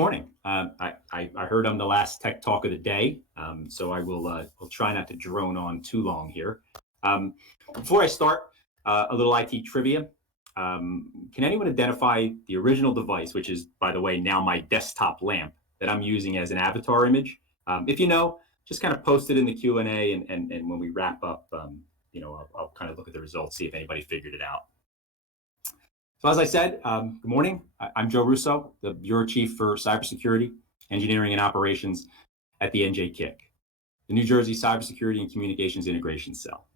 Morning. I heard I'm the last tech talk of the day, so will try not to drone on too long here. Before I start, a little IT trivia. Can anyone identify the original device, which is, by the way, now my desktop lamp that I'm using as an avatar image? If you know, just kind of post it in the Q&A, and when we wrap up, I'll kind of look at the results, see if anybody figured it out. So as I said, good morning. I'm Joe Russo, the Bureau Chief for Cybersecurity, Engineering and Operations at the NJIT, the New Jersey Cybersecurity and Communications Integration Cell.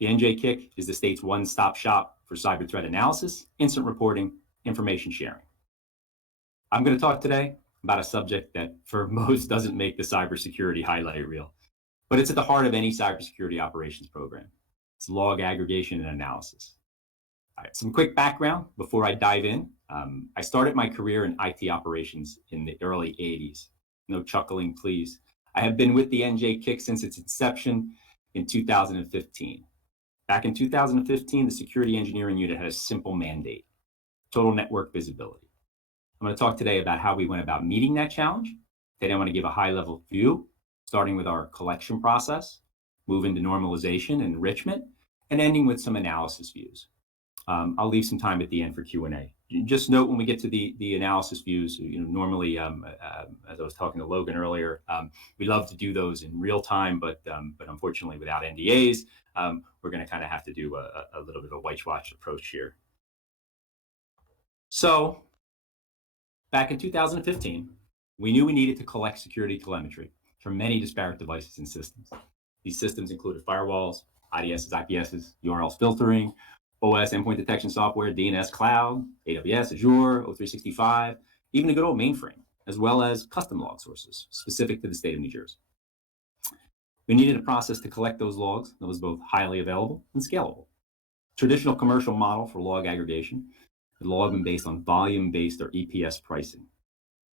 The NJIT is the state's one-stop shop for cyber threat analysis, incident reporting, information sharing. I'm going to talk today about a subject that for most doesn't make the cybersecurity highlight reel, but it's at the heart of any cybersecurity operations program. It's log aggregation and analysis. All right, some quick background before I dive in. I started my career in IT operations in the early 80s. No chuckling, please. I have been with the NJIT since its inception in 2015. Back in 2015, the security engineering unit had a simple mandate: total network visibility. I'm going to talk today about how we went about meeting that challenge. Today, I want to give a high-level view, starting with our collection process, moving to normalization and enrichment, and ending with some analysis views. I'll leave some time at the end for Q&A. Just note when we get to the analysis views, normally, as I was talking to Logan earlier, we love to do those in real time, but unfortunately without NDAs, we're going to kind of have to do a little bit of a whitewash approach here. So back in 2015, we knew we needed to collect security telemetry from many disparate devices and systems. These systems included firewalls, IDSs, IPSs, URLs filtering, OS endpoint detection software, DNS cloud, AWS, Azure, O365, even a good old mainframe, as well as custom log sources specific to the state of New Jersey. We needed a process to collect those logs that was both highly available and scalable. Traditional commercial model for log aggregation had all been based on volume-based or EPS pricing.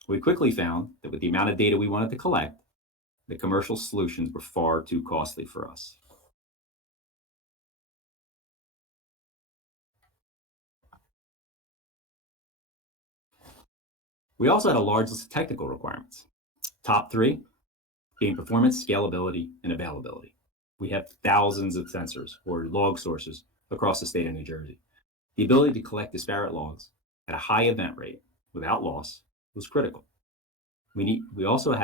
We quickly found that with the amount of data we wanted to collect, the commercial solutions were far too costly for us. We also had a large list of technical requirements. Top three being performance, scalability, and availability. We have thousands of sensors or log sources across the state of New Jersey. The ability to collect disparate logs at a high event rate without loss was critical. We also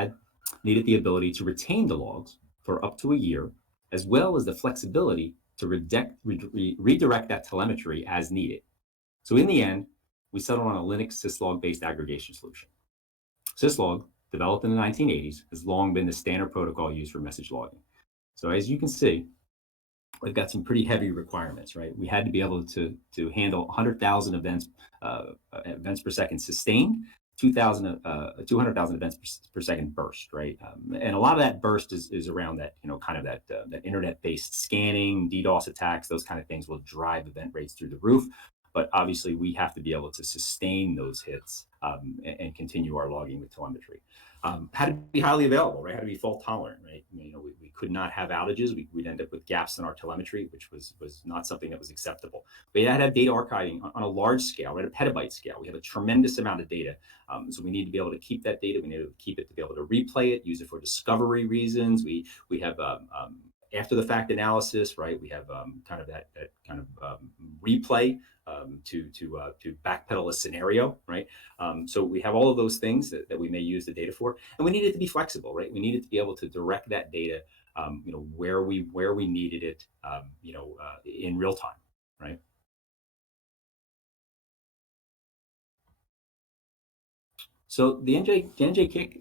needed the ability to retain the logs for up to a year, as well as the flexibility to redirect that telemetry as needed. So in the end, we settled on a Linux syslog-based aggregation solution. Syslog, developed in the 1980s, has long been the standard protocol used for message logging. So as you can see, we've got some pretty heavy requirements, right? We had to be able to handle 100,000 events per second sustained, 200,000 events per second burst, right? And a lot of that burst is around that, kind of that internet-based scanning, DDoS attacks, those kind of things will drive event rates through the roof. But obviously, we have to be able to sustain those hits and continue our logging with telemetry. Had to be highly available, right? Had to be fault tolerant, right? We could not have outages. We'd end up with gaps in our telemetry, which was not something that was acceptable. We had to have data archiving on a large scale, right? A petabyte scale. We have a tremendous amount of data. So we need to be able to keep that data. We need to keep it to be able to replay it, use it for discovery reasons. We have after the fact analysis, right? We have kind of that kind of replay to backpedal a scenario, right? So we have all of those things that we may use the data for, and we need it to be flexible, right? We need it to be able to direct that data, where we needed it, in real time, right? So the NJIT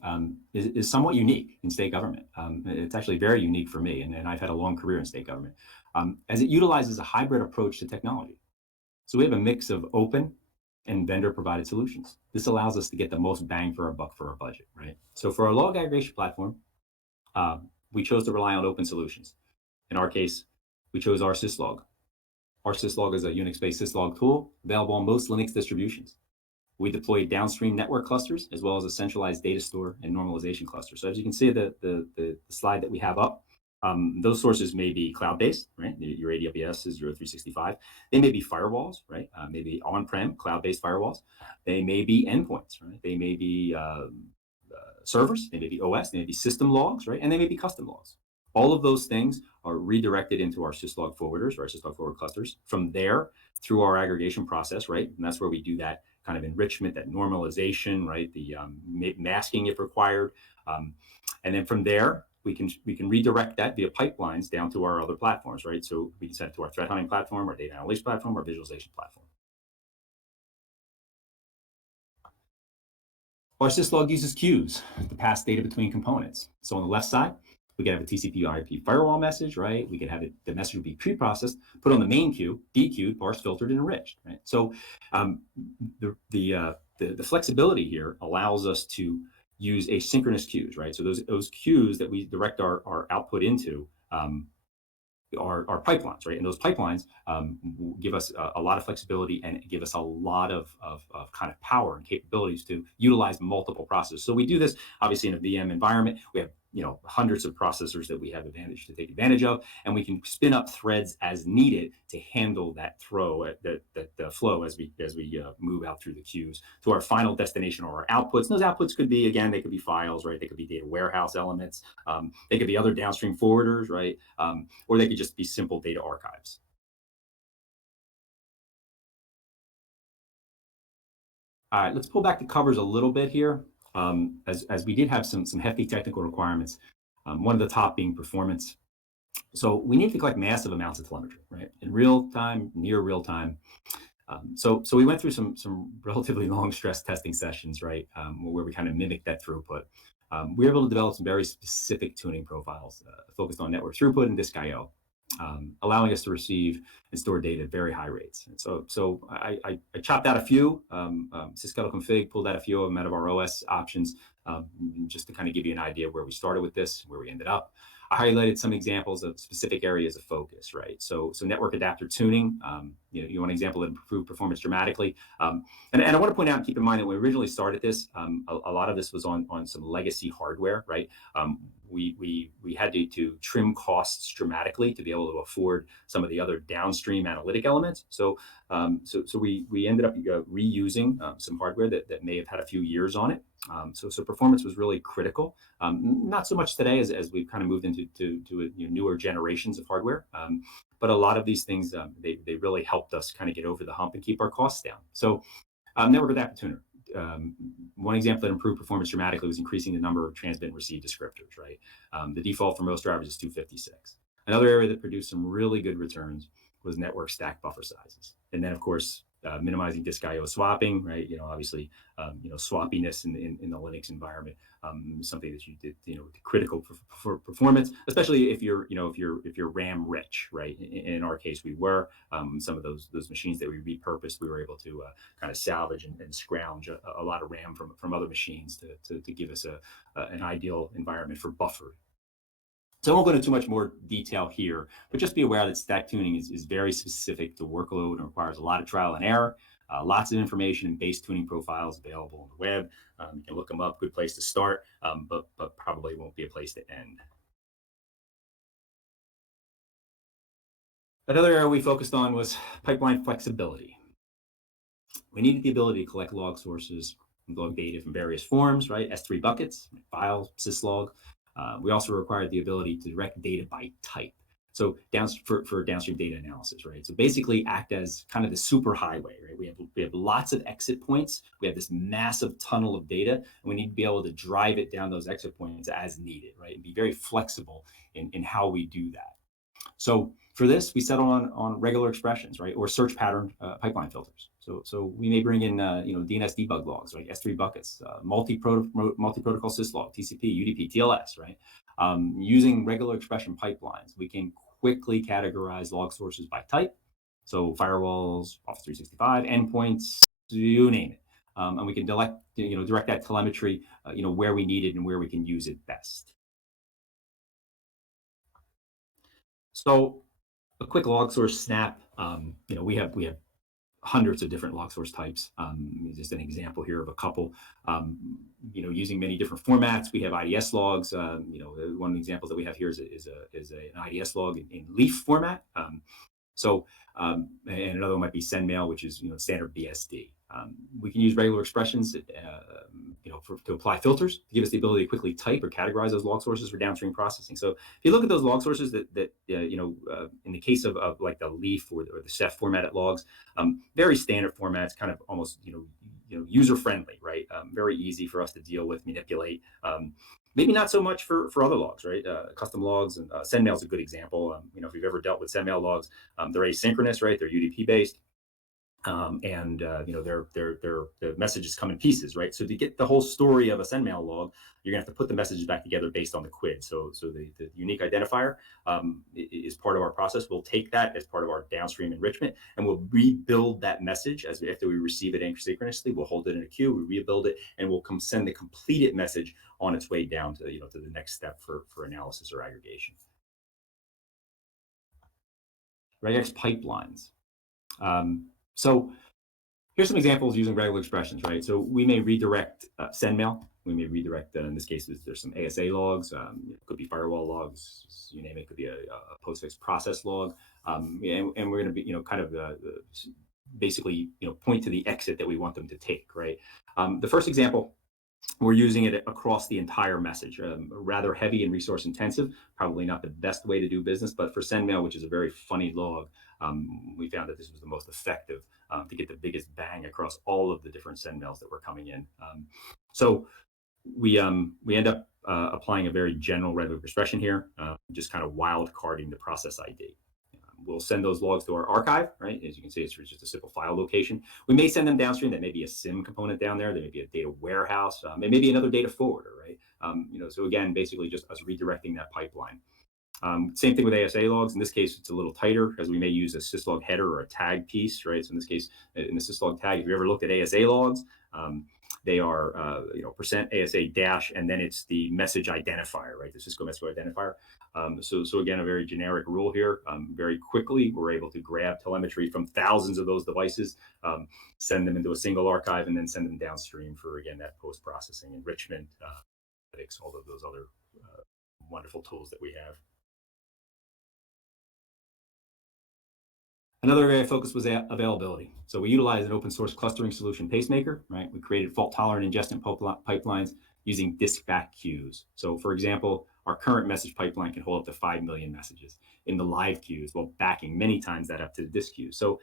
is somewhat unique in state government. It's actually very unique for me, and I've had a long career in state government, as it utilizes a hybrid approach to technology. So we have a mix of open and vendor-provided solutions. This allows us to get the most bang for our buck for our budget, right? So for our log aggregation platform, we chose to rely on open solutions. In our case, we chose our syslog. Our syslog is a Unix-based syslog tool available on most Linux distributions. We deployed downstream network clusters as well as a centralized data store and normalization cluster. So as you can see, the slide that we have up, Those sources may be cloud-based, right? Your AWSs, your 365. They may be firewalls, right? Maybe on-prem cloud-based firewalls. They may be endpoints, right? They may be servers. They may be OS. They may be system logs, right? And they may be custom logs. All of those things are redirected into our syslog forwarders, or our syslog forward clusters. From there, through our aggregation process, right? And that's where we do that kind of enrichment, that normalization, right? The masking if required. And then from there, we can redirect that via pipelines down to our other platforms, right? So we can send it to our threat hunting platform, our data analytics platform, our visualization platform. Our syslog uses queues to pass data between components. So on the left side, we can have a TCP/IP firewall message, right? We can have it, the message will be pre-processed, put on the main queue, dequeued, parsed, filtered, and enriched, right? So the flexibility here allows us to use asynchronous queues, right? So those queues that we direct our output into are pipelines, right? And those pipelines give us a lot of flexibility and give us a lot of kind of power and capabilities to utilize multiple processors. So we do this obviously in a VM environment. We have hundreds of processors that we have advantage to take advantage of, and we can spin up threads as needed to handle that that flow as we move out through the queues to our final destination or our outputs. And those outputs could be, again, they could be files, right? They could be data warehouse elements. They could be other downstream forwarders, right? Or they could just be simple data archives. All right, let's pull back the covers a little bit here, as we did have some hefty technical requirements. One of the top being performance. So we need to collect massive amounts of telemetry, right, in real time, near real time. So we went through some relatively long stress testing sessions, right, where we kind of mimicked that throughput. We were able to develop some very specific tuning profiles focused on network throughput and disk I/O. Allowing us to receive and store data at very high rates. And so I chopped out a few, sysctl config, pulled out a few of them out of our OS options, just to kind of give you an idea where we started with this, where we ended up. I highlighted some examples of specific areas of focus, right? So network adapter tuning, you want an example that improved performance dramatically. And I want to point out and keep in mind that when we originally started this, a lot of this was on some legacy hardware, right? We had to trim costs dramatically to be able to afford some of the other downstream analytic elements. So we ended up reusing some hardware that may have had a few years on it. So performance was really critical. Not so much today as we've kind of moved into newer generations of hardware. But a lot of these things, they really helped us kind of get over the hump and keep our costs down. So network adapter tuner. One example that improved performance dramatically was increasing the number of transmit and receive descriptors, right? The default for most drivers is 256. Another area that produced some really good returns was network stack buffer sizes. And then, of course, minimizing disk I/O swapping, right? Obviously, swappiness in the Linux environment, something that you did, critical for performance, especially if you're RAM rich, right? In our case, we were. Some of those machines that we repurposed, we were able to kind of salvage and scrounge a lot of RAM from other machines to give us an ideal environment for buffer. So I won't go into too much more detail here, but just be aware that stack tuning is very specific to workload and requires a lot of trial and error. Lots of information and base tuning profiles available on the web. You can look them up, good place to start, but probably won't be a place to end. Another area we focused on was pipeline flexibility. We needed the ability to collect log sources and log data from various forms, right? S3 buckets, file, syslog. We also required the ability to direct data by type. So for downstream data analysis, right? So basically act as kind of the super highway, right? We have lots of exit points. We have this massive tunnel of data, and we need to be able to drive it down those exit points as needed, right? And be very flexible in how we do that. So for this, we settle on regular expressions, right, or search pattern pipeline filters. So we may bring in DNS debug logs, right, S3 buckets, multi-protocol syslog, TCP, UDP, TLS, right. Using regular expression pipelines, we can quickly categorize log sources by type. So firewalls, Office 365, endpoints, you name it, and we can direct that telemetry, where we need it and where we can use it best. So a quick log source snap. We have hundreds of different log source types. Just an example here of a couple. Using many different formats. We have IDS logs. One of the examples that we have here is an IDS log in leaf format. And another one might be sendmail, which is standard BSD. We can use regular expressions, to apply filters to give us the ability to quickly type or categorize those log sources for downstream processing. So if you look at those log sources in the case of like the leaf or the Ceph formatted logs, very standard formats, kind of almost user friendly, right? Very easy for us to deal with, manipulate. Maybe not so much for other logs, right? Custom logs, and sendmail is a good example. If you've ever dealt with sendmail logs, they're asynchronous, right? They're UDP based. The messages come in pieces, right? So to get the whole story of a sendmail log, you're gonna have to put the messages back together based on the quid. So the unique identifier is part of our process. We'll take that as part of our downstream enrichment, and we'll rebuild that message after we receive it asynchronously. We'll hold it in a queue, we rebuild it, and we'll send the completed message on its way down to to the next step for analysis or aggregation. Regex pipelines. So here's some examples using regular expressions, right? So we may redirect sendmail. We may redirect, in this case, there's some ASA logs. It could be firewall logs, you name it. It could be a postfix process log. And we're going to be, basically, point to the exit that we want them to take, right? The first example, we're using it across the entire message. Rather heavy and resource intensive, probably not the best way to do business, but for sendmail, which is a very funny log, we found that this was the most effective to get the biggest bang across all of the different sendmails that were coming in. So we end up applying a very general regular expression here, just kind of wild carding the process ID. We'll send those logs to our archive, right? As you can see, it's just a simple file location. We may send them downstream. That may be a SIM component down there. There may be a data warehouse. It may be another data forwarder, right? So again, basically just us redirecting that pipeline. Same thing with ASA logs. In this case, it's a little tighter because we may use a syslog header or a tag piece, right? So in this case, in the syslog tag, if you ever looked at ASA logs, they are %ASA dash, and then it's the message identifier, right? The Cisco message identifier. So again, a very generic rule here. Very quickly, we're able to grab telemetry from thousands of those devices, send them into a single archive, and then send them downstream for, again, that post-processing, enrichment, analytics, all of those other wonderful tools that we have. Another area of focus was availability. So we utilized an open source clustering solution, Pacemaker, right? We created fault tolerant ingestion pipelines using disk back queues. So for example, our current message pipeline can hold up to 5 million messages in the live queues, while backing many times that up to the disk queues. So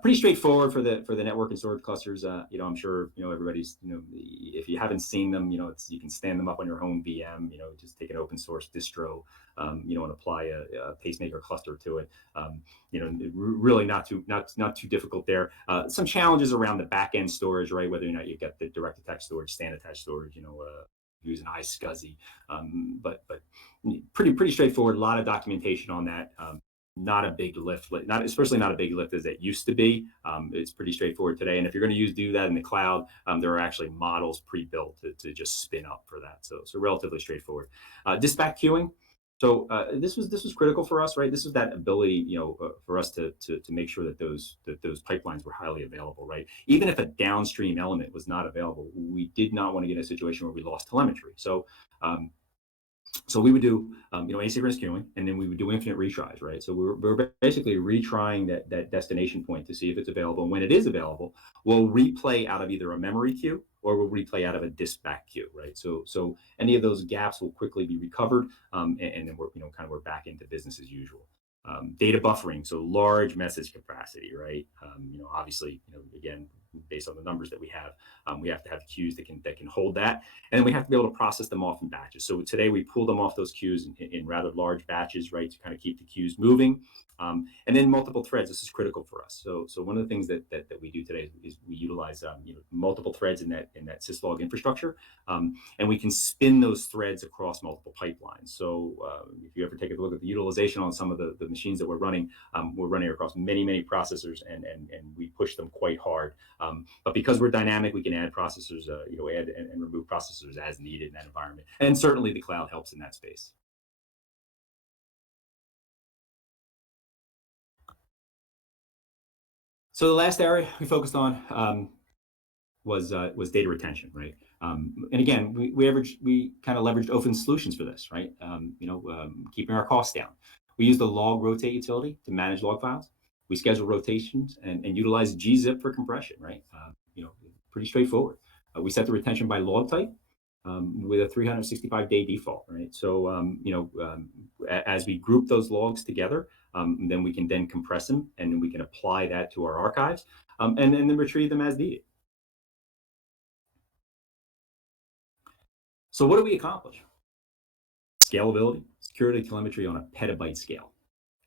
pretty straightforward for the network and storage clusters. I'm sure everybody's if you haven't seen them, you can stand them up on your home VM. Just take an open source distro, and apply a Pacemaker cluster to it. Really not too difficult there. Some challenges around the back end storage, right? Whether or not you get the direct attached storage, stand attached storage, using iSCSI, but pretty straightforward. A lot of documentation on that. Not a big lift, especially not a big lift as it used to be. It's pretty straightforward today. And if you're going to do that in the cloud, there are actually models pre-built to just spin up for that. So relatively straightforward. Dispatch queuing. So this was critical for us, right? This is that ability, for us to make sure that those pipelines were highly available, right? Even if a downstream element was not available, we did not want to get in a situation where we lost telemetry. So we would do, asynchronous queuing, and then we would do infinite retries, right? So we're basically retrying that destination point to see if it's available. And when it is available, we'll replay out of either a memory queue or we'll replay out of a disk back queue, right? So any of those gaps will quickly be recovered, and then we're back into business as usual. Data buffering, so large message capacity, right? Obviously, again, based on the numbers that we have to have queues that can hold that, and then we have to be able to process them off in batches. So today we pull them off those queues in rather large batches, right, to kind of keep the queues moving. And then multiple threads. This is critical for us. So one of the things that we do today is we utilize multiple threads in that syslog infrastructure, and we can spin those threads across multiple pipelines. So if you ever take a look at the utilization on some of the machines that we're running across many processors, and we push them quite hard. But because we're dynamic, we can add processors, add and remove processors as needed in that environment. And certainly the cloud helps in that space. So the last area we focused on was data retention, right? And again, we kind of leveraged open solutions for this, right? Keeping our costs down. We use the log rotate utility to manage log files. We schedule rotations and utilize gzip for compression, right? Pretty straightforward. We set the retention by log type with a 365-day default, right? So, as we group those logs together, then we can then compress them and then we can apply that to our archives and then retrieve them as needed. So what do we accomplish? Scalability, security telemetry on a petabyte scale.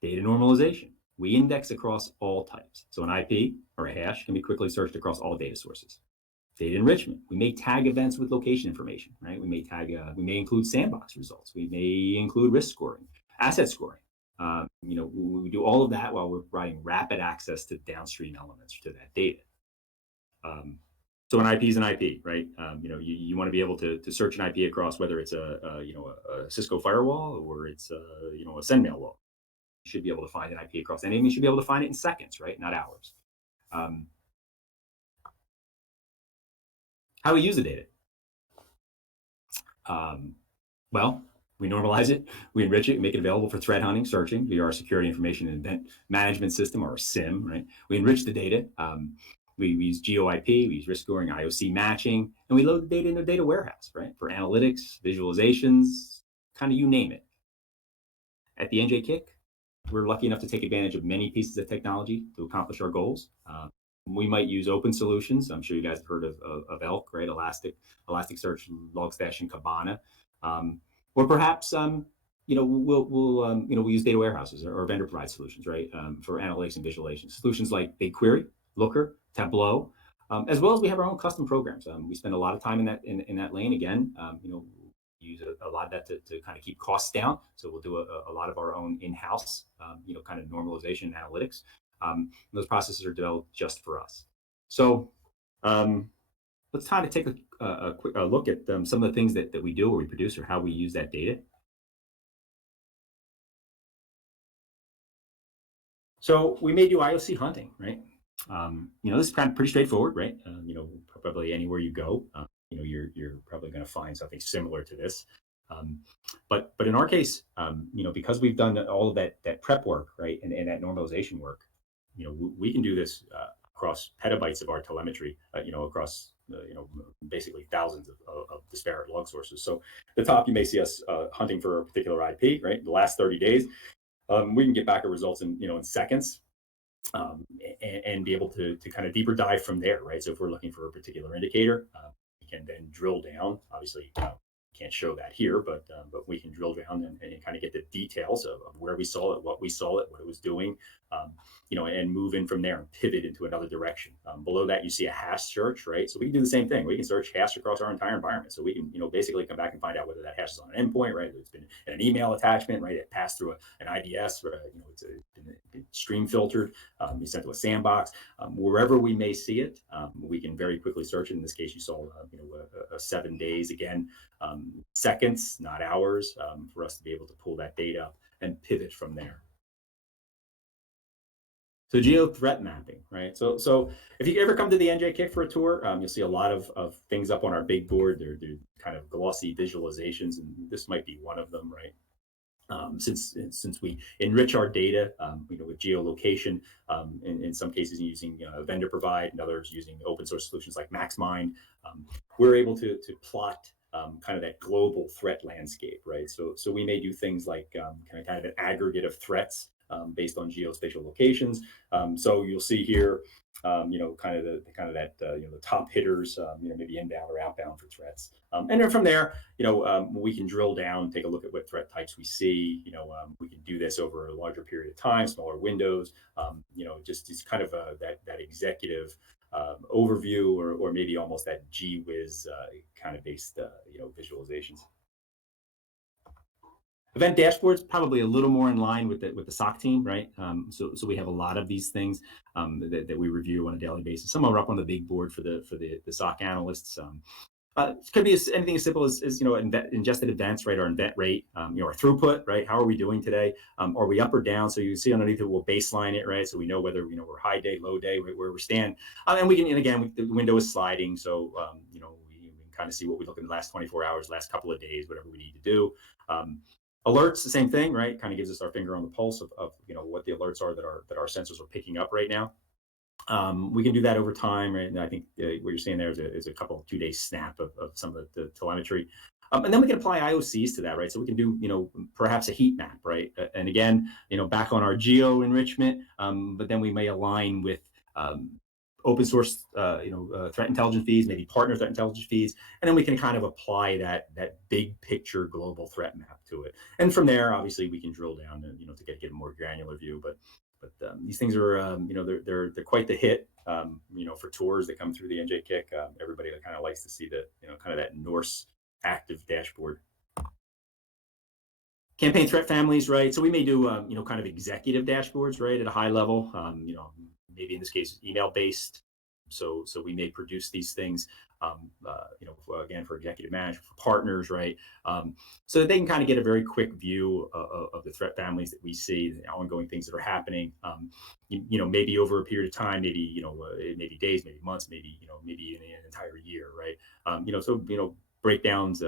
Data normalization. We index across all types. So an IP or a hash can be quickly searched across all data sources. Data enrichment. We may tag events with location information, right? We may include sandbox results. We may include risk scoring, asset scoring. We do all of that while we're providing rapid access to downstream elements to that data. So an IP is an IP, right? You want to be able to search an IP across whether it's a Cisco firewall or it's a SendMail wall. You should be able to find an IP across any, and you should be able to find it in seconds, right? Not hours. How we use the data? Well, we normalize it, we enrich it, make it available for threat hunting, searching via our security information and event management system, or SIM, right? We enrich the data. We use GeoIP, we use risk scoring, IOC matching, and we load the data into a data warehouse, right? For analytics, visualizations, kind of you name it. At the NJIT, we're lucky enough to take advantage of many pieces of technology to accomplish our goals. We might use open solutions. I'm sure you guys have heard of ELK, right? Elasticsearch, Logstash, and Kibana. Or perhaps we'll use data warehouses or vendor provided solutions, right? For analytics and visualization. Solutions like BigQuery, Looker, Tableau, as well as we have our own custom programs. We spend a lot of time in that lane. Again, use a lot of that to kind of keep costs down. So we'll do a lot of our own in-house, kind of normalization and analytics. Those processes are developed just for us. So let's kind of take a quick look at some of the things that we do or we produce or how we use that data. So we may do IOC hunting, right? This is kind of pretty straightforward, right? Probably anywhere you go, you're probably going to find something similar to this. But in our case, because we've done all of that prep work, right, and that normalization work, we can do this across petabytes of our telemetry, across basically thousands of disparate log sources. So at the top, you may see us hunting for a particular IP, right? The last 30 days, we can get back our results in seconds. And be able to kind of deeper dive from there, right? So if we're looking for a particular indicator, we can then drill down. Obviously, can't show that here, but we can drill down and kind of get the details of where we saw it, what it was doing, and move in from there and pivot into another direction. Below that, you see a hash search, right? So we can do the same thing. We can search hash across our entire environment. So we can, basically come back and find out whether that hash is on an endpoint, right? It's been in an email attachment, right? It passed through an IDS, it's been stream filtered. You sent to a sandbox. Wherever we may see it, we can very quickly search it. In this case, you saw, 7 days again. Seconds, not hours, for us to be able to pull that data and pivot from there. So geo threat mapping, right? So if you ever come to the NJIT for a tour, you'll see a lot of things up on our big board. They're kind of glossy visualizations, and this might be one of them, right? Since we enrich our data, with geolocation, in some cases using vendor provide, and others using open source solutions like MaxMind, we're able to plot kind of that global threat landscape, right? So we may do things like kind of an aggregate of threats based on geospatial locations. So you'll see here, the top hitters, maybe inbound or outbound for threats. And then from there, we can drill down, take a look at what threat types we see. We can do this over a larger period of time, smaller windows. Just kind of that executive overview, or maybe almost that GWiz kind of based, visualizations. Event dashboards, probably a little more in line with the SOC team, right? So we have a lot of these things that we review on a daily basis. Some are up on the big board for the SOC analysts. It could be anything as simple as ingested events, right? Our event rate, our throughput, right? How are we doing today? Are we up or down? So you see underneath it, we'll baseline it, right? So we know whether we're high day, low day, where we stand. And we can, and again, the window is sliding, so we can kind of see what we look in the last 24 hours, last couple of days, whatever we need to do. Alerts, the same thing, right? Kind of gives us our finger on the pulse of what the alerts are that our sensors are picking up right now. We can do that over time, right? And I think what you're saying there is a couple 2-day snap of some of the telemetry. And then we can apply IOCs to that, right? So we can do, perhaps a heat map, right? And again, back on our geo enrichment, but then we may align with open source, threat intelligence feeds, maybe partner threat intelligence feeds, and then we can kind of apply that big picture global threat map to it. And from there, obviously, we can drill down and to get a more granular view. But these things are, they're quite the hit, for tours that come through the NJIT. Everybody kind of likes to see the, kind of that Norse active dashboard. Campaign threat families, right? So we may do, kind of executive dashboards, right, at a high level. Maybe in this case, email based. So we may produce these things, again, for executive management, for partners, right? So that they can kind of get a very quick view of the threat families that we see, the ongoing things that are happening. Maybe over a period of time, maybe maybe days, maybe months, maybe maybe in an entire year, right? Breakdowns,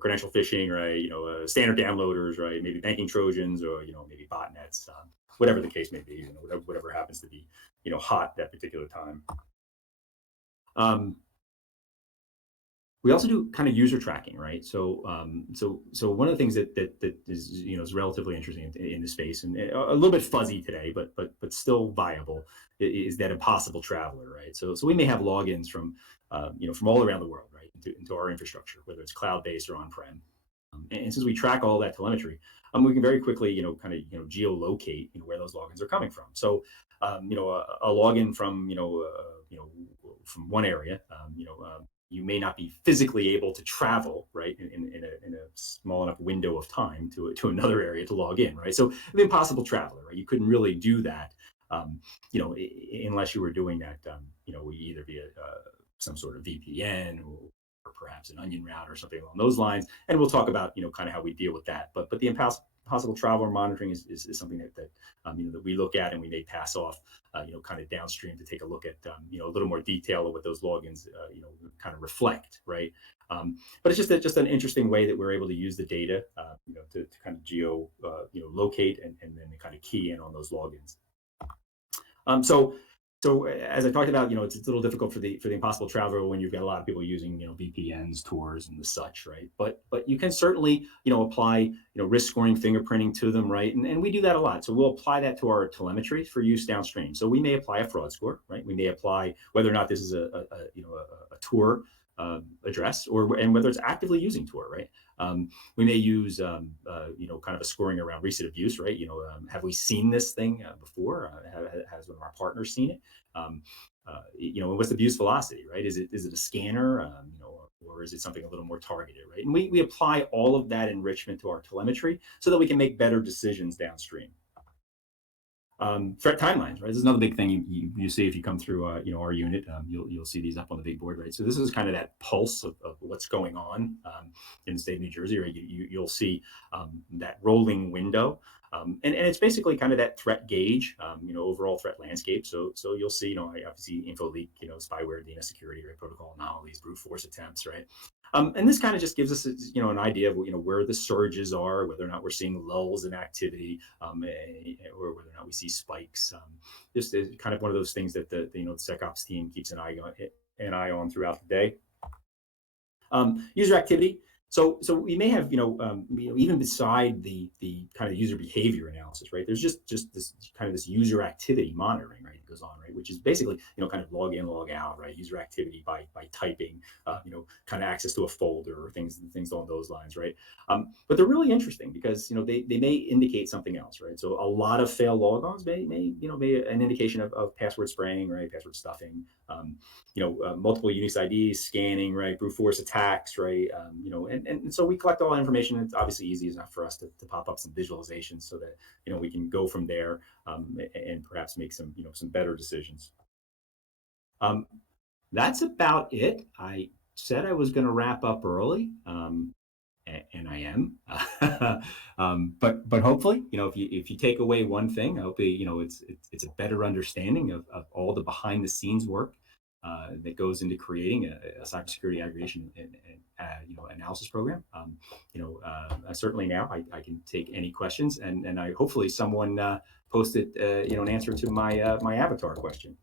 credential phishing, right? Standard downloaders, right? Maybe banking Trojans, or maybe botnets, whatever the case may be. Whatever happens to be hot that particular time. We also do kind of user tracking, right? So one of the things that is is relatively interesting in the space, and a little bit fuzzy today, but still viable, is that impossible traveler, right? So we may have logins from from all around the world, right, into our infrastructure, whether it's cloud based or on prem. And since we track all that telemetry, we can very quickly kind of geolocate where those logins are coming from. So a login from from one area, you may not be physically able to travel, right, in a small enough window of time to another area to log in, right? So the impossible traveler, right? You couldn't really do that, unless you were doing that, either via some sort of VPN or perhaps an onion route or something along those lines. And we'll talk about kind of how we deal with that. But the impossible traveler monitoring is something that that we look at, and we may pass off kind of downstream to take a look at a little more detail of what those logins kind of reflect, right? But it's just an interesting way that we're able to use the data to kind of geo locate and then kind of key in on those logins. So as I talked about, it's a little difficult for the impossible traveler when you've got a lot of people using VPNs, Tors, and the such, right? But you can certainly apply risk scoring, fingerprinting to them, right? And we do that a lot. So we'll apply that to our telemetry for use downstream. So we may apply a fraud score, right? We may apply whether or not this is a Tor address, and whether it's actively using Tor, right? We may use kind of a scoring around recent abuse, right? Have we seen this thing before? Has one of our partners seen it? What's the abuse velocity, right? Is it a scanner, or is it something a little more targeted, right? And we apply all of that enrichment to our telemetry so that we can make better decisions downstream. Threat timelines, right? This is another big thing you see if you come through our unit. You'll see these up on the big board, right? So this is kind of that pulse of what's going on in the state of New Jersey, right? You'll see that rolling window, and it's basically kind of that threat gauge, overall threat landscape. So you'll see, obviously info leak, spyware, DNS security, right? Protocol anomalies, brute force attempts, right? And this kind of just gives us, an idea of, where the surges are, whether or not we're seeing lulls in activity, or whether or not we see spikes. Just kind of one of those things that the SecOps team keeps an eye on throughout the day. User activity. So we may have, even beside the kind of user behavior analysis, right? There's just this kind of this user activity monitoring, right? That goes on, right? Which is basically, kind of log in, log out, right? User activity by typing, kind of access to a folder or things along those lines, right? But they're really interesting because, they may indicate something else, right? So a lot of failed logons may an indication of password spraying, right? Password stuffing, multiple unique IDs, scanning, right? Brute force attacks, right? And so we collect all that information. It's obviously easy enough for us to pop up some visualizations so that we can go from there and perhaps make some some better decisions. That's about it. I said I was going to wrap up early, and I am. But hopefully, if you take away one thing, hopefully, it's a better understanding of all the behind the scenes work that goes into creating a cybersecurity aggregation and analysis program. Certainly now I can take any questions, and I hopefully someone posted an answer to my my avatar question.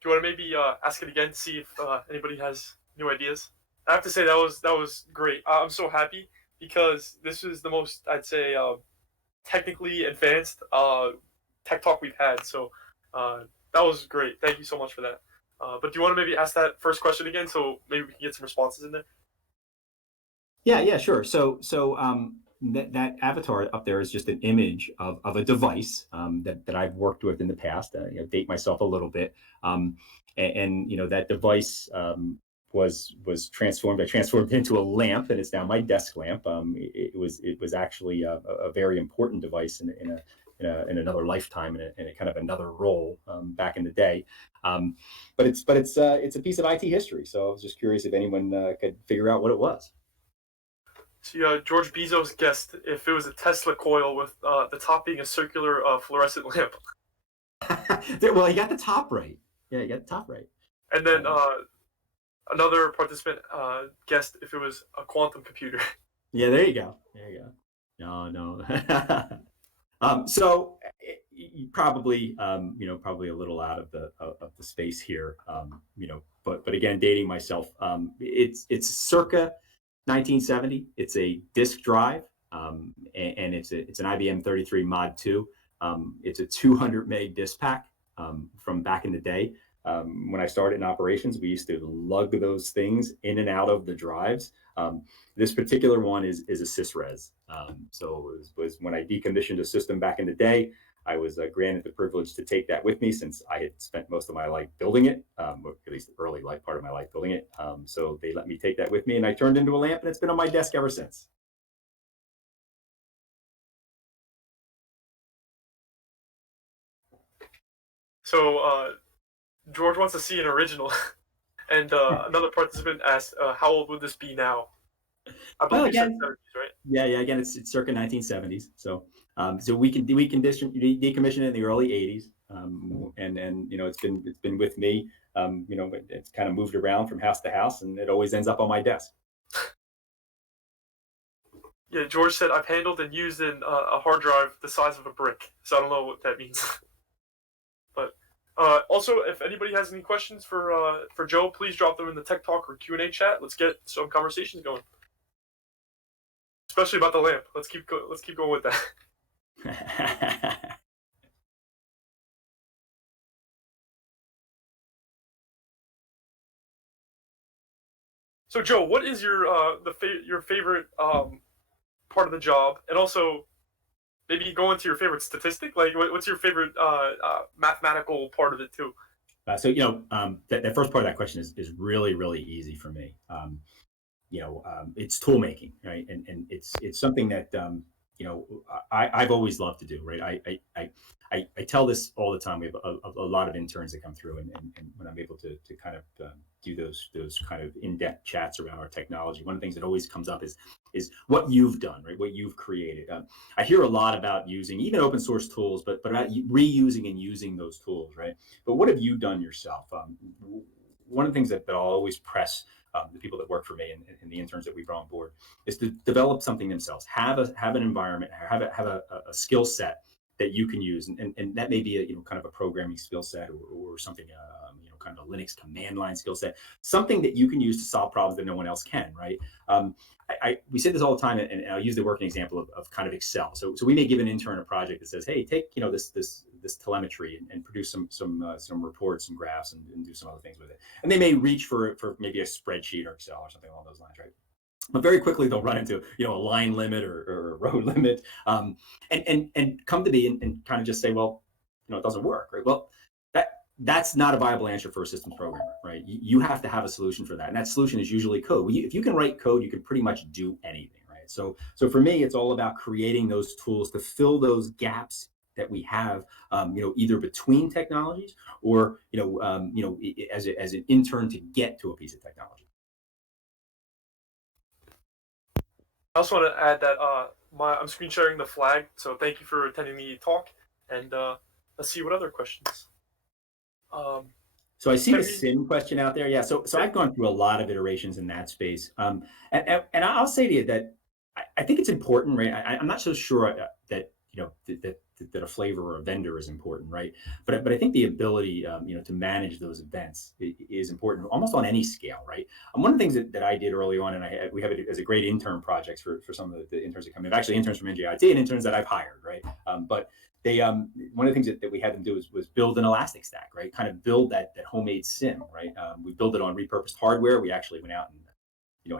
Do you want to maybe ask it again, see if anybody has new ideas? I have to say that was great. I'm so happy because this is the most, I'd say, technically advanced tech talk we've had. So that was great. Thank you so much for that. But do you want to maybe ask that first question again, so maybe we can get some responses in there? Yeah, sure. So that avatar up there is just an image of a device that I've worked with in the past. Date myself a little bit, and that device was transformed. I transformed it into a lamp, and it's now my desk lamp. It was actually a very important device in another lifetime, in a kind of another role back in the day. But it's a piece of IT history. So I was just curious if anyone could figure out what it was. So George Bezos guessed if it was a Tesla coil with the top being a circular fluorescent lamp. Well, he got the top right. Yeah, he got the top right. And then another participant guessed if it was a quantum computer. Yeah, there you go. No. So you probably probably a little out of the space here. But again, dating myself, it's circa 1970. It's a disk drive, and it's an IBM 33 Mod 2. It's a 200 meg disk pack from back in the day. When I started in operations, we used to lug those things in and out of the drives. This particular one is a sysres. So it was when I decommissioned a system back in the day. I was granted the privilege to take that with me, since I had spent most of my life building it, or at least the early life part of my life building it. So they let me take that with me, and I turned into a lamp, and it's been on my desk ever since. So George wants to see an original. And another participant asked, how old would this be now? I believe you said 70s, right? Yeah. Again, it's circa 1970s. So we can decommission it in the early 80s, and it's been with me. It's kind of moved around from house to house, and it always ends up on my desk. Yeah, George said I've handled and used in a hard drive the size of a brick. So I don't know what that means. But also, if anybody has any questions for Joe, please drop them in the Tech Talk or Q&A chat. Let's get some conversations going, especially about the lamp. Let's keep going with that. So Joe, what is your favorite part of the job, and also maybe go into your favorite statistic? Like, what's your favorite mathematical part of it too? So that first part of that question is really, really easy for me. It's tool making, right? And it's something that I've always loved to do, right? I tell this all the time. We have a lot of interns that come through, and when I'm able to kind of do those kind of in-depth chats around our technology, one of the things that always comes up is what you've done, right? What you've created. I hear a lot about using even open source tools, but about reusing and using those tools, right? But what have you done yourself? One of the things that I'll always press the people that work for me and the interns that we brought on board is to develop something themselves. Have an environment, have a skill set that you can use, and that may be a kind of a programming skill set, or something kind of a Linux command line skill set, something that you can use to solve problems that no one else can, right? We say this all the time, and I'll use the working example of kind of Excel. So we may give an intern a project that says, hey, take this telemetry and produce some reports, some graphs, and do some other things with it. And they may reach for maybe a spreadsheet or Excel or something along those lines, right? But very quickly they'll run into a line limit or a row limit, and come to me and kind of just say, well, it doesn't work, right? Well, that's not a viable answer for a systems programmer, right? You have to have a solution for that, and that solution is usually code. If you can write code, you can pretty much do anything, right? So for me, it's all about creating those tools to fill those gaps that we have, either between technologies or, as an intern to get to a piece of technology. I also want to add that I'm screen sharing the flag, so thank you for attending the talk, and let's see what other questions. So I see the SIM question out there. Yeah. So I've gone through a lot of iterations in that space. And I'll say to you that I think it's important, right? I'm not so sure that, that a flavor or a vendor is important, right? But I think the ability, to manage those events is important almost on any scale, right? One of the things that I did early on, and we have it as a great intern projects for some of the interns that come in, actually interns from NJIT and interns that I've hired, right? But they one of the things that we had them do was build an elastic stack, right? Kind of build that homemade SIM, right? We built it on repurposed hardware. We actually went out and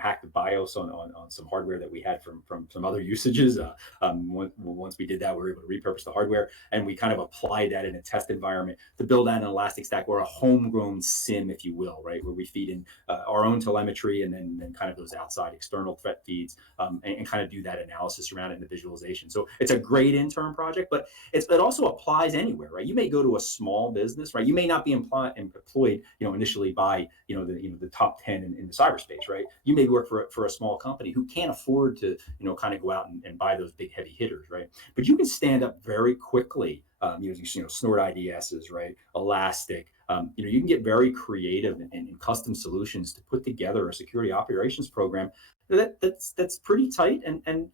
hacked the BIOS on some hardware that we had from some other usages. Once we did that, we were able to repurpose the hardware, and we kind of applied that in a test environment to build out an elastic stack or a homegrown SIM, if you will, right, where we feed in our own telemetry and then kind of those outside external threat feeds, and kind of do that analysis around it and the visualization. So it's a great intern project, but it also applies anywhere, right? You may go to a small business, right? You may not be employed, initially by the top 10 in the cyberspace, right? You may work for a small company who can't afford to kind of go out and buy those big heavy hitters, right? But you can stand up very quickly using Snort IDSs, right? Elastic. You can get very creative in custom solutions to put together a security operations program that's pretty tight, and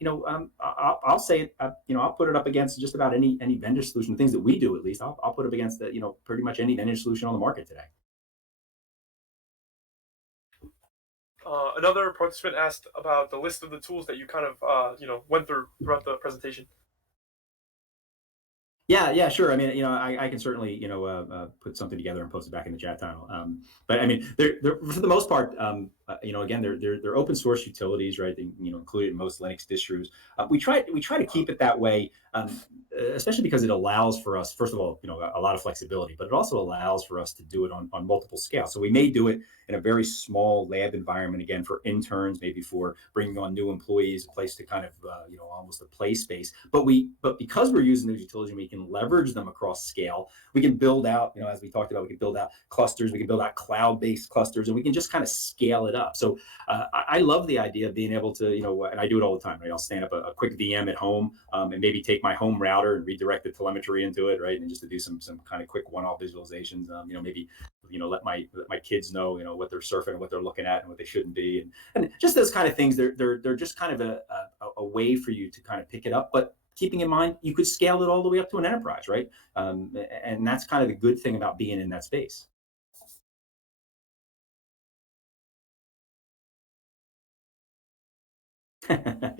I'll say it, I'll put it up against just about any vendor solution. Things that we do, at least, I'll put it against pretty much any vendor solution on the market today. Another participant asked about the list of the tools that you kind of went through throughout the presentation. Yeah, sure. I mean, I can certainly, put something together and post it back in the chat channel. But I mean, they're for the most part, again, they're open source utilities, right? They, included in most Linux distros. We try to keep it that way, especially because it allows for us, first of all, a lot of flexibility, but it also allows for us to do it on multiple scales. So we may do it in a very small lab environment, again, for interns, maybe for bringing on new employees, a place to kind of, almost a play space. But because we're using those utilities and we can leverage them across scale, we can build out, as we talked about, we can build out clusters, we can build out cloud-based clusters, and we can just kind of scale it up. So I love the idea of being able to, and I do it all the time, right? I'll stand up a quick VM at home, and maybe take my home router and redirect the telemetry into it, right? And just to do some kind of quick one-off visualizations, maybe, let my kids know, what they're surfing and what they're looking at and what they shouldn't be. And just those kind of things, they're just kind of a way for you to kind of pick it up. But keeping in mind, you could scale it all the way up to an enterprise, right? And that's kind of the good thing about being in that space.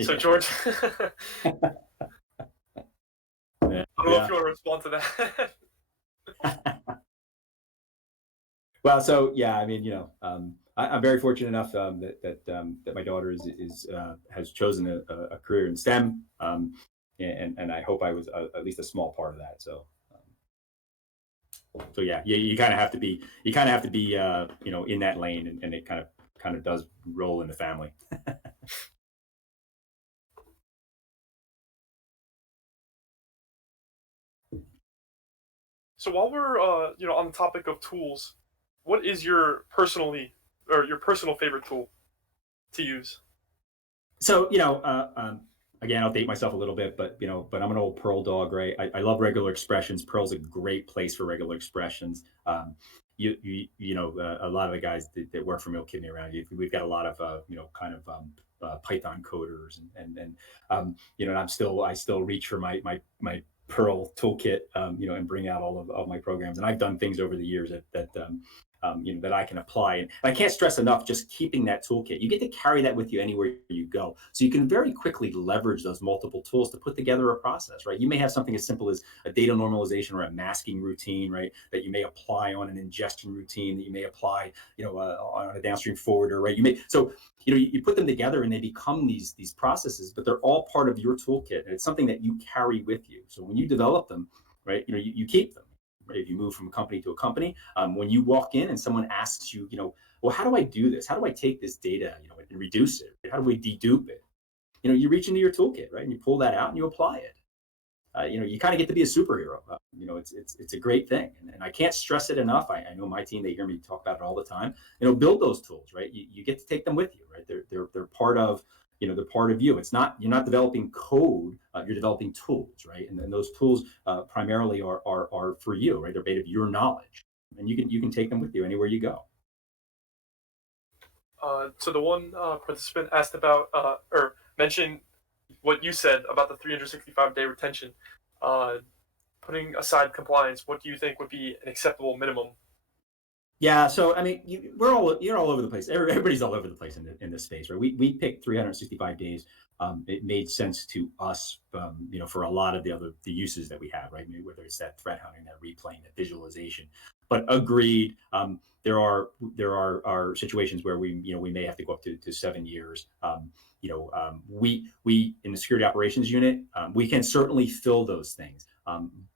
So George, I don't know if you want to respond to that. Well, so yeah, I mean, I'm very fortunate enough that my daughter has chosen a career in STEM, and I hope I was at least a small part of that. So yeah, you kind of have to be in that lane, and it kind of does roll in the family. So while we're on the topic of tools, what is your personal favorite tool to use? So again, I'll date myself a little bit, but I'm an old Perl dog, right? I love regular expressions. Perl's a great place for regular expressions. A lot of the guys that work for me will kid me around. We've got a lot of Python coders, and I still reach for my Perl toolkit, and bring out all of my programs. And I've done things over the years that I can apply. And I can't stress enough, just keeping that toolkit. You get to carry that with you anywhere you go. So you can very quickly leverage those multiple tools to put together a process, right? You may have something as simple as a data normalization or a masking routine, right? That you may apply on an ingestion routine, that you may apply, on a downstream forwarder, right? You put them together and they become these processes, but they're all part of your toolkit. And it's something that you carry with you. So when you develop them, right, you keep them. If you move from company to a company, when you walk in and someone asks you, well, how do I do this? How do I take this data, and reduce it? How do we dedupe it? You reach into your toolkit, right? And you pull that out and you apply it. you kind of get to be a superhero. It's a great thing, and I can't stress it enough. I know my team, they hear me talk about it all the time. Build those tools, right? You get to take them with you, right? They're part of they're part of you. You're not developing code, you're developing tools, right? And those tools primarily are for you, right? They're made of your knowledge, and you can take them with you anywhere you go. So the one participant asked about or mentioned what you said about the 365-day retention. Putting aside compliance, what do you think would be an acceptable minimum? Yeah, so I mean, you're all over the place. Everybody's all over the place in this space, right? We picked 365 days. It made sense to us, for a lot of the uses that we have, right? Maybe whether it's that threat hunting, that replaying, that visualization. But agreed, there are situations where we may have to go up to 7 years. We in the security operations unit, we can certainly fill those things,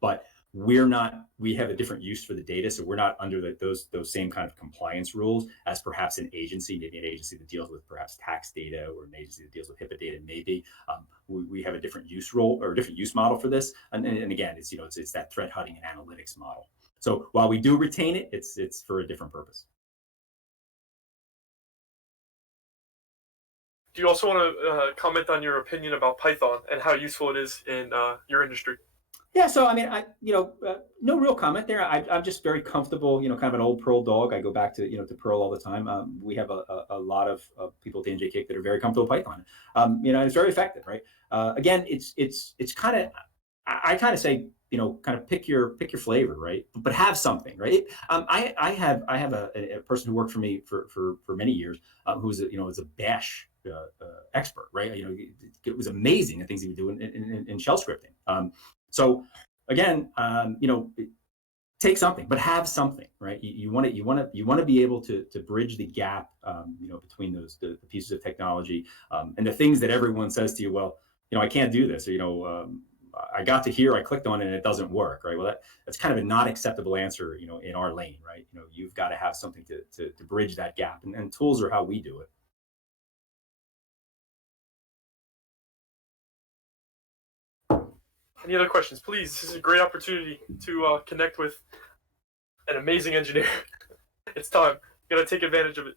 but we have a different use for the data, so we're not under those same kind of compliance rules as perhaps an agency, maybe an agency that deals with perhaps tax data, or an agency that deals with HIPAA data. Maybe we have a different use role or a different use model for this, and again, it's that threat hunting and analytics model. So while we do retain it, it's for a different purpose. Do you also want to comment on your opinion about Python and how useful it is in your industry? Yeah, so I mean, no real comment there. I'm just very comfortable, kind of an old Perl dog. I go back to, to Perl all the time. We have a lot of people at the NJIT that are very comfortable with Python. It's very effective, right? Again, it's kind of, I kind of say, kind of pick your flavor, right? But have something, right? I have a person who worked for me for many years, who's is a bash expert, right? It was amazing the things he would do in shell scripting. So again, take something, but have something, right? You want to be able to bridge the gap, between the pieces of technology, and the things that everyone says to you. Well, I can't do this. Or, I got to here, I clicked on it, and it doesn't work, right? Well, that's kind of a not acceptable answer, in our lane, right? You've got to have something to bridge that gap, and tools are how we do it. Any other questions? Please, this is a great opportunity to connect with an amazing engineer. It's time. You gotta take advantage of it.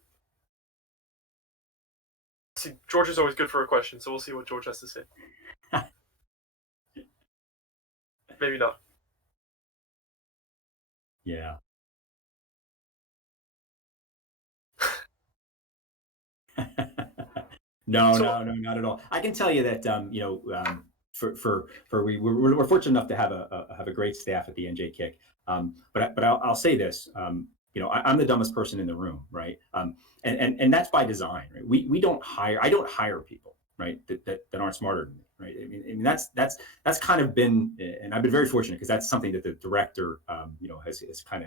See, George is always good for a question, so we'll see what George has to say. Maybe not. Yeah. No, not at all. I can tell you that, we're fortunate enough to have a great staff at the NJIT. But I'll say this, I'm the dumbest person in the room, right? And that's by design, right? I don't hire people, right, that aren't smarter than me, right? I mean that's kind of been, and I've been very fortunate, because that's something that the director, has kind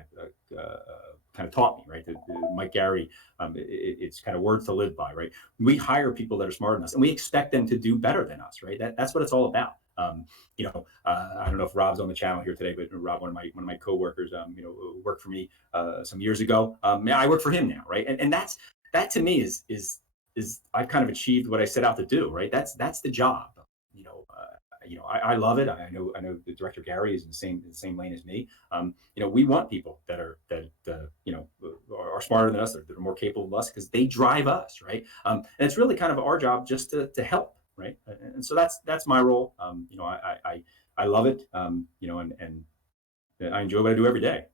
of taught me, right? Mike Geraghty, it's kind of words to live by, right? We hire people that are smarter than us, and we expect them to do better than us, right? That's what it's all about. I don't know if Rob's on the channel here today, but Rob, one of my coworkers, worked for me some years ago. I work for him now, right? And that to me is I've kind of achieved what I set out to do, right? That's the job. I love it. I know the director Gary is in the same lane as me. We want people that are smarter than us, that are more capable of us, because they drive us, right? And it's really kind of our job just to help, right? And so that's my role. I love it. And I enjoy what I do every day.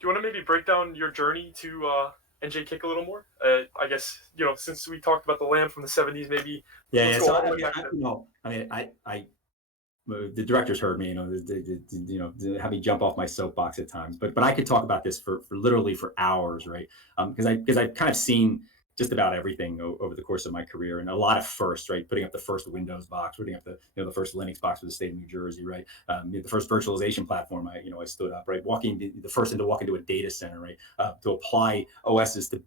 Do you want to maybe break down your journey to NJIT a little more? I guess, since we talked about the land from the 70s, maybe. Yeah. So the directors heard me, have me jump off my soapbox at times, but I could talk about this for literally for hours, right? Because I've kind of seen just about everything over the course of my career, and a lot of firsts, right? Putting up the first Windows box, putting up the first Linux box for the state of New Jersey, right? The first virtualization platform I stood up, right? The first to walk into a data center, right? To apply OSs to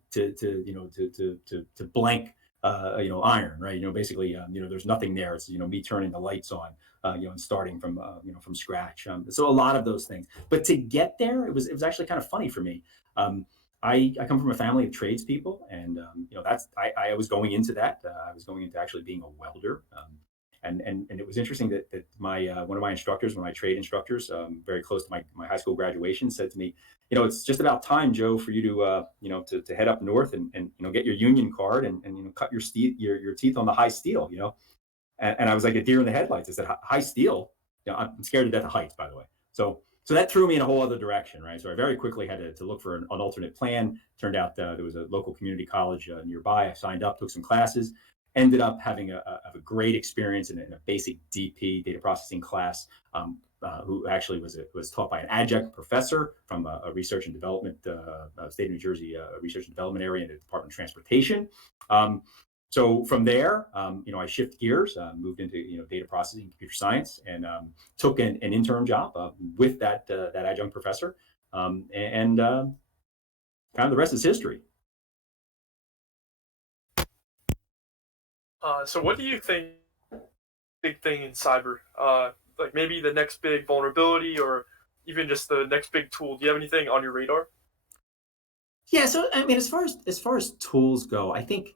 blank iron, right? Basically, there's nothing there. It's me turning the lights on, and starting from scratch. So a lot of those things, but to get there, it was actually kind of funny for me. I come from a family of tradespeople, and that's I was going into that. I was going into actually being a welder. And it was interesting that my one of my instructors, one of my trade instructors, very close to my high school graduation, said to me, it's just about time, Joe, for you to head up north and get your union card and cut your teeth on the high steel. And I was like a deer in the headlights. I said, high steel? I'm scared to death of heights, by the way. So that threw me in a whole other direction, right? So I very quickly had to look for an alternate plan. Turned out there was a local community college nearby. I signed up, took some classes, ended up having a great experience in a basic DP, data processing class, who actually was taught by an adjunct professor from a research and development, state of New Jersey research and development area in the Department of Transportation. So from there, I shift gears, moved into data processing, computer science, and took an intern job with that adjunct professor, and kind of the rest is history. So what do you think big thing in cyber? Like maybe the next big vulnerability, or even just the next big tool. Do you have anything on your radar? Yeah, so I mean, as far as tools go, I think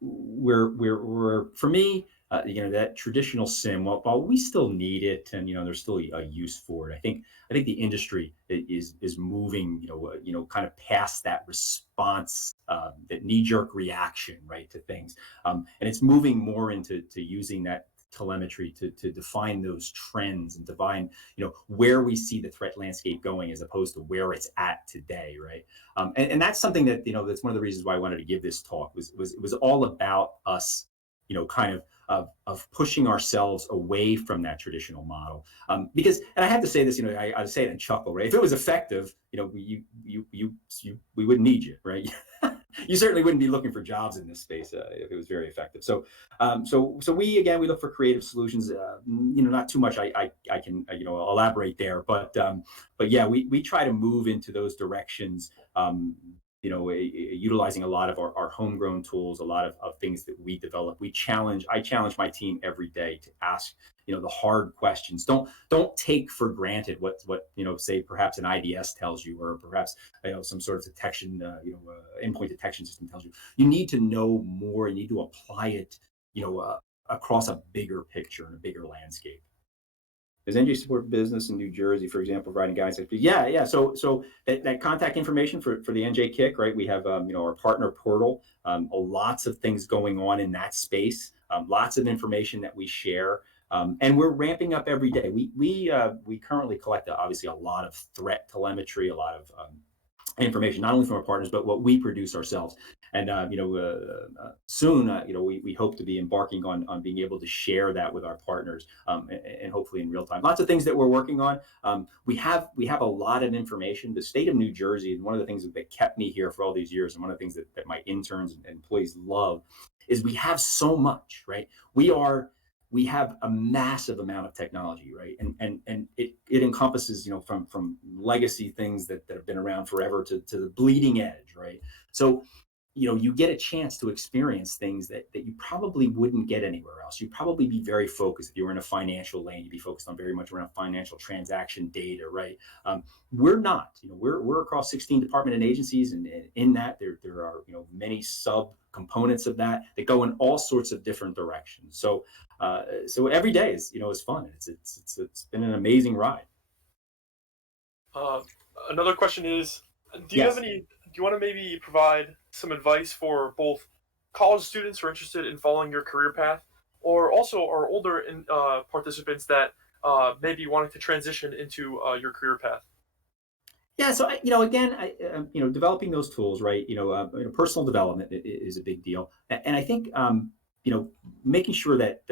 we're for me, that traditional SIM. While we still need it, and there's still a use for it. I think the industry is moving, kind of past that response, that knee-jerk reaction, right, to things, and it's moving more into using that telemetry to define those trends and define where we see the threat landscape going as opposed to where it's at today, right? And that's something that that's one of the reasons why I wanted to give this talk. It was all about us kind of pushing ourselves away from that traditional model, because, and I have to say this, I say it and chuckle, right? If it was effective, we wouldn't need you, right? You certainly wouldn't be looking for jobs in this space if it was very effective. So we look for creative solutions. Not too much I can elaborate there, but yeah, we try to move into those directions. Utilizing a lot of our homegrown tools, a lot of things that we develop. I challenge my team every day to ask the hard questions. Don't take for granted what say perhaps an IDS tells you, or perhaps some sort of detection endpoint detection system tells you. You need to know more. You need to apply it across a bigger picture and a bigger landscape. Does NJ support business in New Jersey, for example, providing guidance? Yeah. So that contact information for the NJ Kick, right? We have our partner portal, lots of things going on in that space, lots of information that we share, and we're ramping up every day. We currently collect obviously a lot of threat telemetry, a lot of information, not only from our partners, but what we produce ourselves. And soon, we hope to be embarking on being able to share that with our partners, and hopefully in real time. Lots of things that we're working on. We have a lot of information. The state of New Jersey, and one of the things that kept me here for all these years, and one of the things that my interns and employees love, is we have so much, right? We have a massive amount of technology, right? And it encompasses, from legacy things that have been around forever to the bleeding edge, right? So, you get a chance to experience things that you probably wouldn't get anywhere else. You'd probably be very focused. If you were in a financial lane, you'd be focused on very much around financial transaction data, right? We're not. We're across 16 department and agencies, and in that there are many sub components of that go in all sorts of different directions. So every day is fun. It's been an amazing ride. Another question is, do you want to maybe provide some advice for both college students who are interested in following your career path, or also our older participants that may be wanting to transition into your career path? Yeah, so developing those tools, right? Personal development is a big deal, and I think making sure that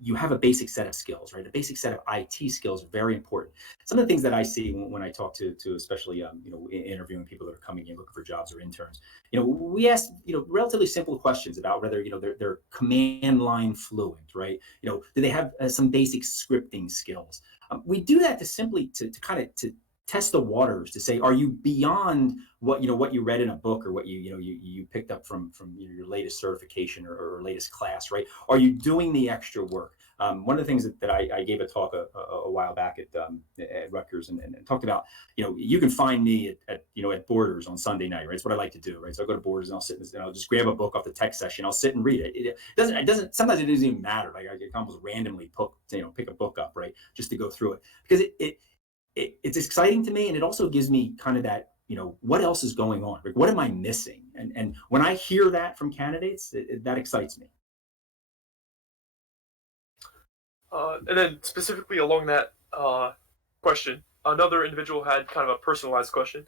you have a basic set of skills, right? A basic set of IT skills are very important. Some of the things that I see when I talk to especially interviewing people that are coming in looking for jobs or interns, we ask relatively simple questions about whether they're command line fluent, right? Do they have some basic scripting skills? We do that to kind of test the waters, to say, are you beyond what you read in a book, or what you picked up from your latest certification or latest class, right? Are you doing the extra work? One of the things that I gave a talk a while back at Rutgers and talked about, you can find me at Borders on Sunday night, right? It's what I like to do, right? So I go to Borders and I'll sit and I'll just grab a book off the tech session. I'll sit and read it. It doesn't, sometimes it doesn't even matter. Like I can almost randomly pick a book up, right? Just to go through it, because it's exciting to me. And it also gives me kind of that, what else is going on? Like, what am I missing? And when I hear that from candidates, that excites me. And then specifically along that question, another individual had kind of a personalized question.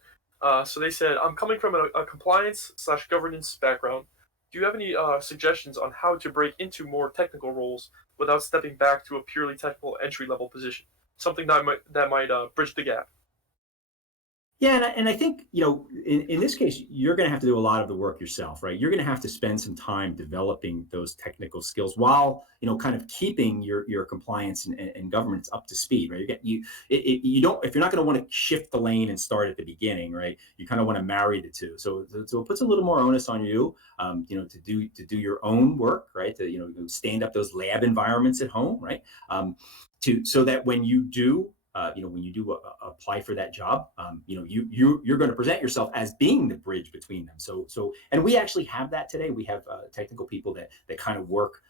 So they said, I'm coming from a compliance/governance background. Do you have any suggestions on how to break into more technical roles without stepping back to a purely technical entry-level position? Something that might bridge the gap. Yeah, and I think, in this case, you're going to have to do a lot of the work yourself, right? You're going to have to spend some time developing those technical skills while, kind of keeping your compliance and governance up to speed, right? You don't, if you're not going to want to shift the lane and start at the beginning, right? You kind of want to marry the two. So it puts a little more onus on you, to do your own work, right? To, stand up those lab environments at home, right? So that when you do, apply for that job, you're going to present yourself as being the bridge between them. And we actually have that today. We have technical people that kind of work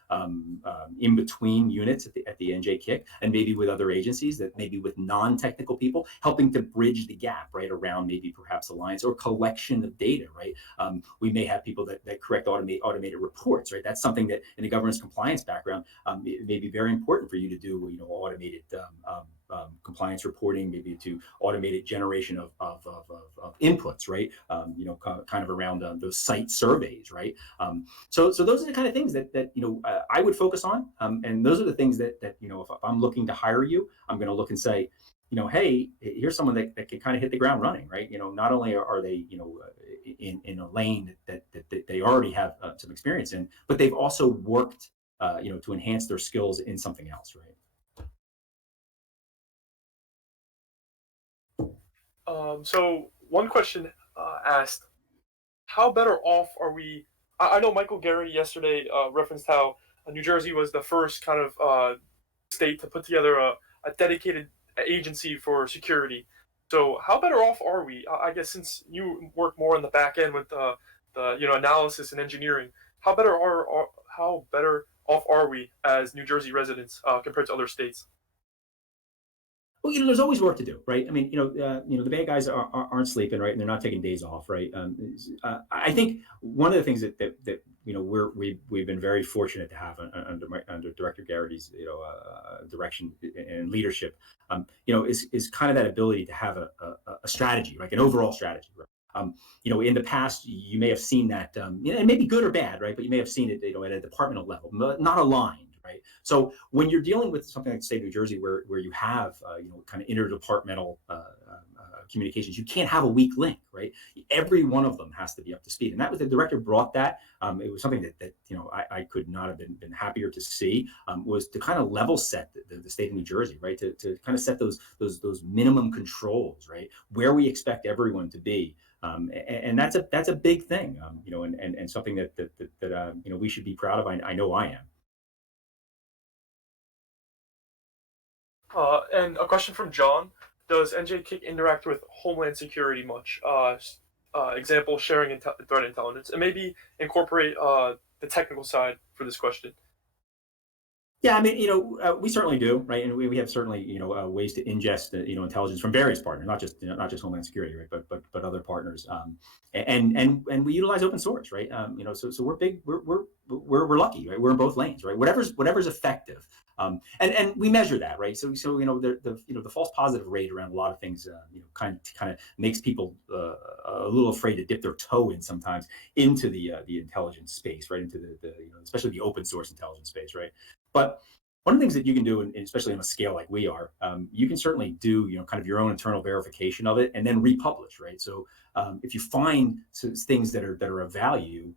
in between units at the NJIT, and maybe with other agencies, that maybe with non-technical people, helping to bridge the gap, right, around maybe perhaps alliance or collection of data, right? We may have people that correct automated reports, right? That's something that in the governance compliance background, it may be very important for you to do, automated compliance reporting, maybe to automated generation of inputs, right? Kind of around those site surveys, right? So those are the kind of things that I would focus on, and those are the things that if I'm looking to hire you, I'm going to look and say, hey, here's someone that can kind of hit the ground running, right? Not only are they in a lane that they already have some experience in, but they've also worked to enhance their skills in something else, right? So one question asked, how better off are we? I know Michael Geraghty yesterday referenced how New Jersey was the first kind of state to put together a dedicated agency for security. So how better off are we? I guess since you work more on the back end with the analysis and engineering, how better off are we as New Jersey residents compared to other states? Well, there's always work to do, right? I mean, the bad guys aren't sleeping, right, and they're not taking days off, right? I think one of the things that we've been very fortunate to have under Director Geraghty's direction and leadership, is kind of that ability to have a strategy, like an overall strategy, right? In the past, you may have seen that, it may be good or bad, right? But you may have seen it, at a departmental level, not aligned. Right. So when you're dealing with something like the state of New Jersey, where you have kind of interdepartmental communications, you can't have a weak link, right? Every one of them has to be up to speed, and that was the director brought that. It was something that I could not have been happier to see, was to kind of level set the state of New Jersey, right? To kind of set those minimum controls, right, where we expect everyone to be. And that's a big thing, and something that we should be proud of. I know I am. And a question from John: does NJIT interact with Homeland Security much? Example: sharing threat intelligence, and maybe incorporate the technical side for this question. Yeah, I mean, we certainly do, right? And we have certainly, ways to ingest, intelligence from various partners, not just Homeland Security, right? But other partners, and we utilize open source, right? So we're big, we're lucky, right? We're in both lanes, right? Whatever's effective, and we measure that, right? So the false positive rate around a lot of things, kind of makes people a little afraid to dip their toe in sometimes into the intelligence space, right? Into the especially the open source intelligence space, right? But one of the things that you can do, and especially on a scale like we are, you can certainly do, kind of your own internal verification of it and then republish, right? So if you find things that are of value,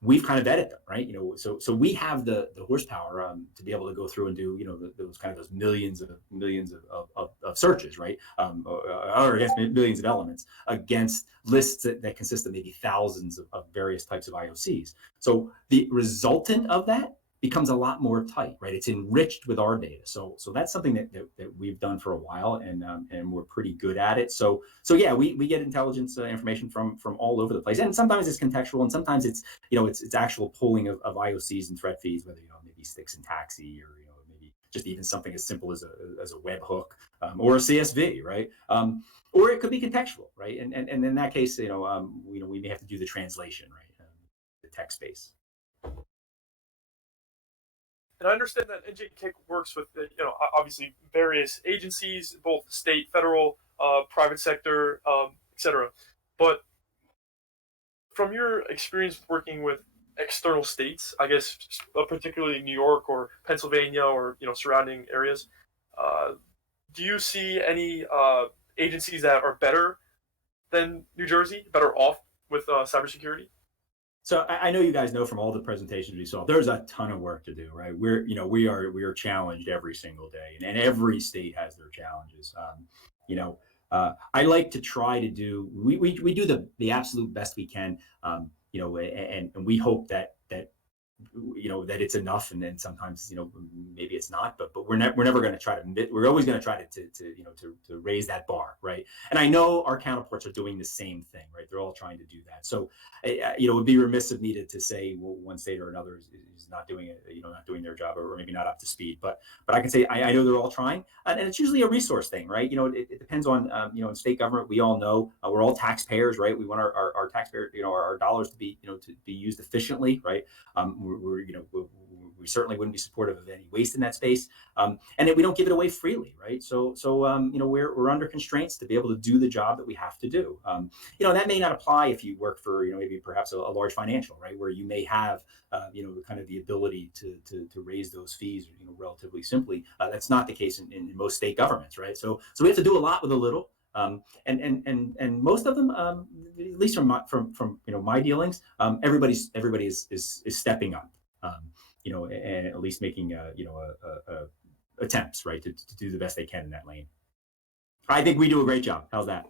we've kind of vetted them, right? So we have the horsepower to be able to go through and do, those millions of searches, right? Or I guess millions of elements against lists that consist of maybe thousands of various types of IOCs. So the resultant of that becomes a lot more tight, right? It's enriched with our data. So that's something that we've done for a while, and we're pretty good at it. So yeah, we get intelligence information from all over the place, and sometimes it's contextual, and sometimes it's it's actual pulling of IOCs and threat feeds, whether maybe sticks and taxi, or maybe just even something as simple as a webhook, or a CSV, right? Or it could be contextual, right? And in that case, we may have to do the translation, right? The text base. And I understand that NJIT works with, obviously various agencies, both state, federal, private sector, etc. But from your experience working with external states, I guess particularly New York or Pennsylvania or surrounding areas, do you see any agencies that are better than New Jersey, better off with cybersecurity? So I know you guys know from all the presentations we saw, there's a ton of work to do, right? We are challenged every single day, and every state has their challenges. I like to try to do, we do the absolute best we can, and we hope that that it's enough, and then sometimes maybe it's not, but we're never going to try to, we're always going to try to raise that bar, right? And I know our counterparts are doing the same thing, right? They're all trying to do that. So it would be remiss of me to say, well, one state or another is not doing it, not doing their job, or maybe not up to speed, but I can say I know they're all trying, and it's usually a resource thing, right? It depends on in state government. We all know we're all taxpayers, right? We want our taxpayer, our dollars to be to be used efficiently, right? We certainly wouldn't be supportive of any waste in that space, and then we don't give it away freely, right? So we're under constraints to be able to do the job that we have to do. That may not apply if you work for maybe perhaps a large financial, right, where you may have kind of the ability to raise those fees relatively simply. That's not the case in most state governments, right? So we have to do a lot with a little. And most of them, at least from my dealings, everybody is stepping up, and at least making attempts, right, to do the best they can in that lane. I think we do a great job. How's that?